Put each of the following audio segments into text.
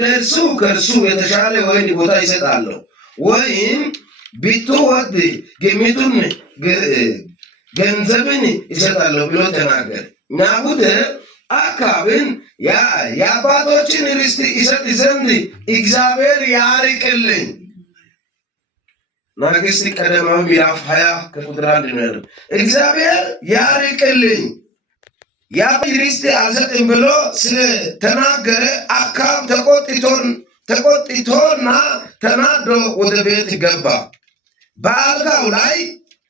ከእርሱ የተሻለ ወይን ቦታ ይሰጣለሁ፣ ወይም ብትወድ ግምቱን ገንዘብን ይሰጣለሁ ብሎ ተናገረ። ናቡቴ አክዓብን የአባቶችን ርስት ይሰጥ ዘንድ እግዚአብሔር ያርቅልኝ። ነገሥት ቀዳማዊ ምዕራፍ 20 ከቁጥር 1 ነው። እግዚአብሔር ያርቅልኝ የአባቶችን ርስት አልሰጥም ብሎ ስለተናገረ አክዓብ ተቆጥቶና ተናዶ ወደ ቤት ገባ። በአልጋው ላይ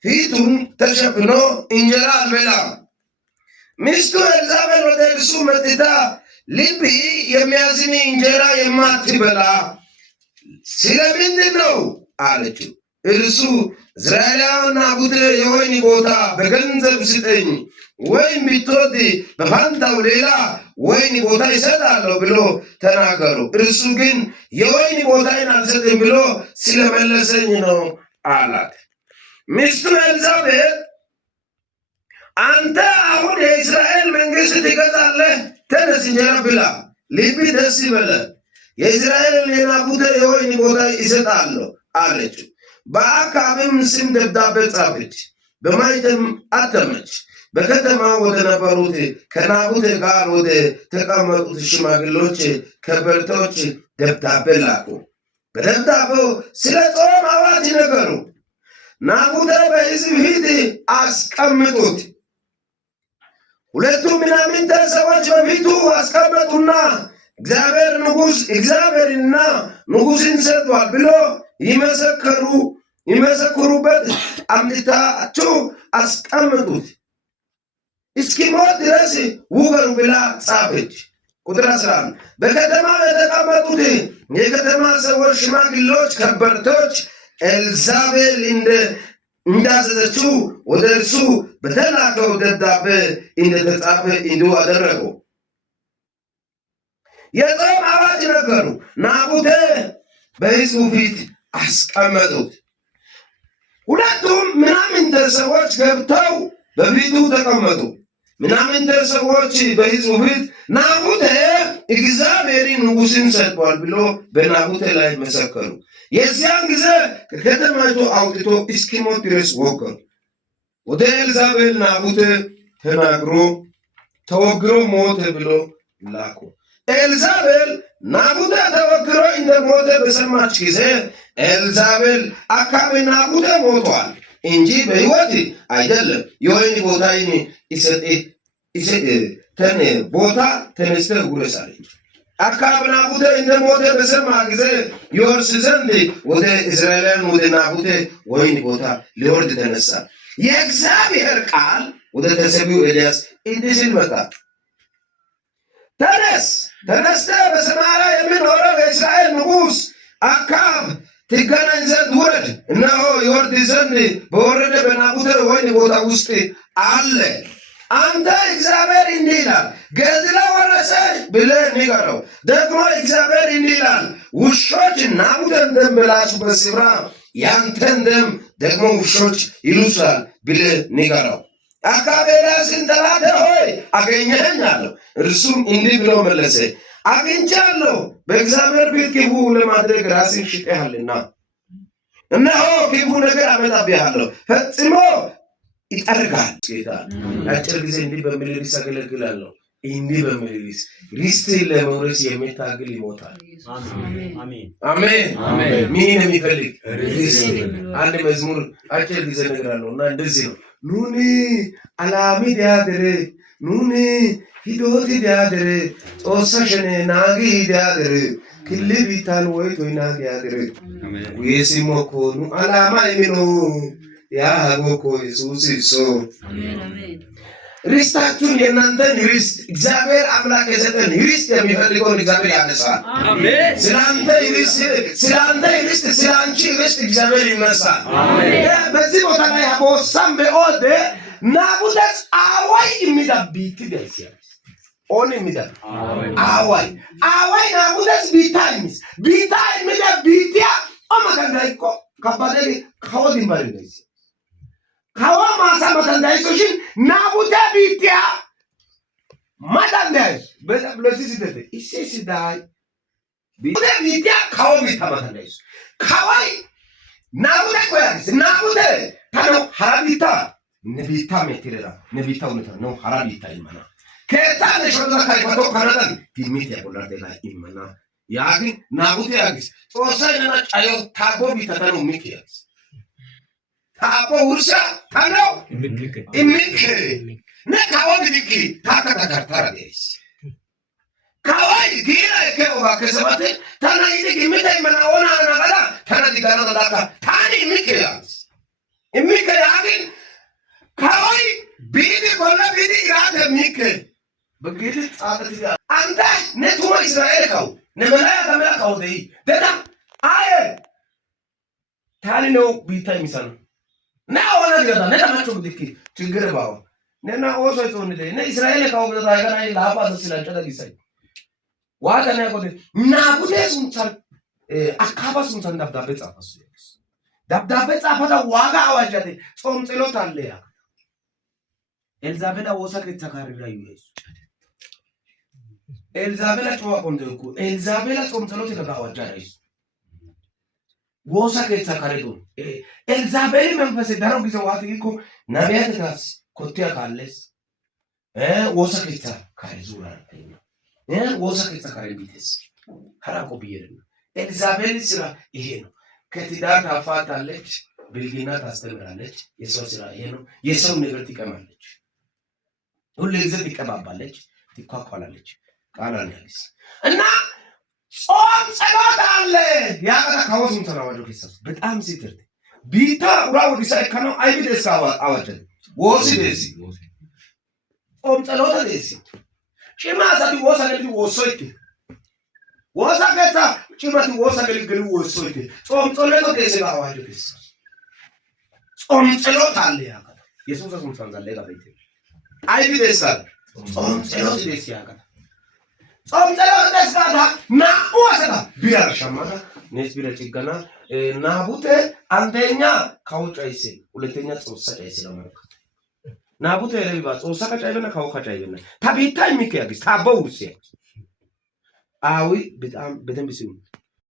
ፊቱን ተሸፍኖ እንጀራ አልበላም። ሚስቱ ኤልዛቤል ወደ እርሱ መጥታ ልብ የሚያዝን እንጀራ የማትበላ ስለምንድን ነው አለችው። እርሱ ኢይዝራኤላዊው ናቡቴ የወይን ቦታ በገንዘብ ስጠኝ፣ ወይም ብትወድ በፋንታው ሌላ ወይን ቦታ ይሰጣለሁ ብሎ ተናገሩ። እርሱ ግን የወይን ቦታዬን አልሰጥም ብሎ ስለመለሰኝ ነው አላት። ሚስቱ ኤልዛቤል አንተ አሁን የእስራኤል መንግስት ትገዛለህ፣ ተነስ እንጀራ ብላ፣ ልብ ደስ ይበለን፣ የእስራኤልን የናቡቴ የወይን ቦታ ይሰጣለሁ አለችው። በአክዓብም ስም ደብዳቤ ጻፈች፣ በማኅተም አተመች። በከተማ ወደ ነበሩት ከናቡቴ ጋር ወደ ተቀመጡት ሽማግሌዎች ከበርቴዎች ደብዳቤ ላኩ። በደብዳቤው ስለ ጾም አዋጅ ነገሩ። ናቡቴ በሕዝብ ፊት አስቀምጡት። ሁለቱ ምናምንተ ሰዎች በፊቱ አስቀመጡና እግዚአብሔርና ንጉሥን ሰጥቷል ብሎ ይመሰክሩበት አምጥታችሁ አስቀምጡት፣ እስኪሞት ድረስ ውገሩ ብላ ጻፈች። ቁጥር 11 በከተማ የተቀመጡት የከተማ ሰዎች ሽማግሌዎች፣ ከበርቴዎች ኤልዛቤል እንዳዘዘችው ወደ እርሱ በተላከው ደብዳቤ እንደተጻፈ እንዲሁ አደረጉ። የጾም አዋጅ ነገሩ። ናቡቴ በሕዝቡ ፊት አስቀመጡት። ሁለቱም ምናምንተ ሰዎች ገብተው በፊቱ ተቀመጡ። ምናምንተ ሰዎች በሕዝቡ ፊት ናቡቴ እግዚአብሔርን ንጉሥን ሰጥቷል ብሎ በናቡቴ ላይ መሰከሩ። የዚያን ጊዜ ከከተማይቱ አውጥቶ እስኪሞት ድረስ ወገሩ። ወደ ኤልዛቤል ናቡቴ ተወግሮ ሞተ ብሎ ላኩ። ኤልዛቤል ናቡቴ ተወግሮ እንደሞተ በሰማች ጊዜ ኤልዛቤል አክዓብ ናቡቴ ሞቷል እንጂ በሕይወት አይደለም፣ የወይን ቦታዬን ቦታ ተነስተህ ውረስ አለች። አክዓብ ናቡቴ እንደሞተ በሰማ ጊዜ ይወርስ ዘንድ ወደ ኢይዝራኤል ወደ ናቡቴ ወይን ቦታ ሊወርድ ተነሳ። የእግዚአብሔር ቃል ወደ ተሰቢው ኤልያስ እንዲህ ሲል መጣ። ተነስተህ በሰማርያ የሚኖረው የእስራኤል ንጉሥ አክዓብ ትገናኝ ዘንድ ውረድ። እነሆ ይወርድ ዘንድ በወረደ በናቡቴ ወይን ቦታ ውስጥ አለ። አንተ እግዚአብሔር እንዲህ ይላል ገድለ ወረሰ ብለህ ንገረው። ደግሞ እግዚአብሔር እንዲህ ይላል ውሾች ናቡቴን ደም በላሱበት ስፍራ ያንተን ደም ደግሞ ውሾች ይሉሳል ብለህ ንገረው። አክዓብ ኤልያስን ጠላቴ ሆይ አገኘኸኝ አለው። እርሱም እንዲህ ብሎ መለሰ፣ አግኝቻለሁ፣ በእግዚአብሔር ቤት ክፉ ለማድረግ ራስን ሽጠሃልና፣ እነሆ ክፉ ነገር አመጣብሃለሁ፣ ፈጽሞ ይጠርጋል። ጌታ አጭር ጊዜ እንዲህ በሚል ርዕስ አገለግላለሁ። እንዲህ በሚል ርዕስ ርስትን ለመውረስ የሚታገል ይሞታል። አሜን። ምን የሚፈልግ ርስት። አንድ መዝሙር አጭር ጊዜ እነግራለሁ እና እንደዚህ ነው። ኑኒ አላሚ ዲያደረ ኑኒ ሂዶቲ ዲያደረ ጦሳ ሸኔ ናጊ ዲያደረ ክል ቢታን ወይ ቶይ ናጊ ዲያደረ ጉየሲሞኮ ኑ አላማ የሚኖ ያጎኮ ኢየሱስ ይሶ ርስታችሁን የእናንተን ርስት እግዚአብሔር አምላክ የሰጠን ርስት የሚፈልገውን እግዚአብሔር ያነሳል። ስለአንተ ርስት ስለአንቺ ርስት እግዚአብሔር ይነሳል። በዚህ ቦታ ላይ ቦሳም በኦደ ናቡቴስ አዋይ የሚዳቢት ደርሲያል ኦን የሚዳብ አዋይ ናቡቴስ ቢታይምስ ቢታ የሚዳቢትያ ኦማካንዳይኮ ከባደ ካወዲን ባሪነስ ካዋ ማሳ መካንዳይሶሽን ናቡቴ ቢትያ ማዳንዳይስ በለሲ ሲደተ ኢሴሲዳይ Biite biitiya kawo biitta matan de'ees. Kaway naabute koyagis. Naabute tano hara biitta ne biitta metirera ne biitta unita no hara biitta immana. Keettaa ne shoddada kayfato kanadan timmitiya bolla deega immana. Yaagin naabute yaagis. Xoossay nena cayo taabbo biitta tano ummike yaagis. Taabbo wursa tano immike. Ne kawo gidikki taakka takartara de'ees. Kawai gira eke oba kesabate tana ide gimita imana ona nagala tana digana daka tani imike yagin kawai bidi kolla bidi irate mike bagidi tsatati anda ne tuma Israel kaw ne melaya kamela kaw dei deda aye tani no bita misana na ona digada ne tamacho dikki tigere bawa ne na oso toni de ne Israel kaw bida ga na laba silancha da gisai Waata ne gode naabute sunthan akaba sunthan dabdabe xaafasu dees. Dabdabe xaafada waaga awajjate xoom xelotalle yaa. Elzaabela woosa keetha kaarira yuuyees. Elzaabela cuwa qondeeku. Elzaabela xoom xelote kaga awajjarays. Woosa keetha kare doon. Elzaabeli menfese daro gize waati gikko nabiyatetas kottiya kaallees. Woosa keetha kare zuuraan ayna. Woosa keetha kare bites. Hara qobiyerenna. Elzaabeli sira ይሄ ነው። ከትዳር ታፋታለች፣ ብልግና ታስተምራለች። የሰው ስራ ይሄ ነው። የሰው ነገር ትቀማለች። ሁሉ ጊዜ ትቀባባለች፣ ትኳኳላለች። ቃላን ያልስ እና ጾም ጸሎት አለ። ያቀታ ካወሱም ተናዋጆ ከሰስ በጣም ሲትርት ቢታ ኡራው ዲሳይ ከነው አይቢደስ አዋጀ ወሲ ደሲ ጾም ጸሎት ደሲ ጭማሳቲ ወሳ ለዲ ወሶይት ወሳ ገታ ጭማቲ ወሳ ለዲ ወሶይት ጾም ጸሎት ደሲ አዋጀ ከሰስ ጾም ጸሎት አለ ያቀታ ኢየሱስ ክርስቶስ ተንዛለ ጋበይት አይቢደስ ጾም ጸሎት ደሲ ያቀታ ጾም ጸሎት ደስ ጋታ ናኡ አሰታ ቢራ ሸማታ ነስ ቢራ ጭገና ናቡቴ አንደኛ ካውጫይሴ ሁለተኛ ጾሳ ጫይሴ ለማረከት ናቡቴ ለቢባ ጾሳ ካጫይበና ካው ካጫይበና ታቢታ የሚከያግስ ታበውርሲ አዊ በጣም በደንብ ሲሉ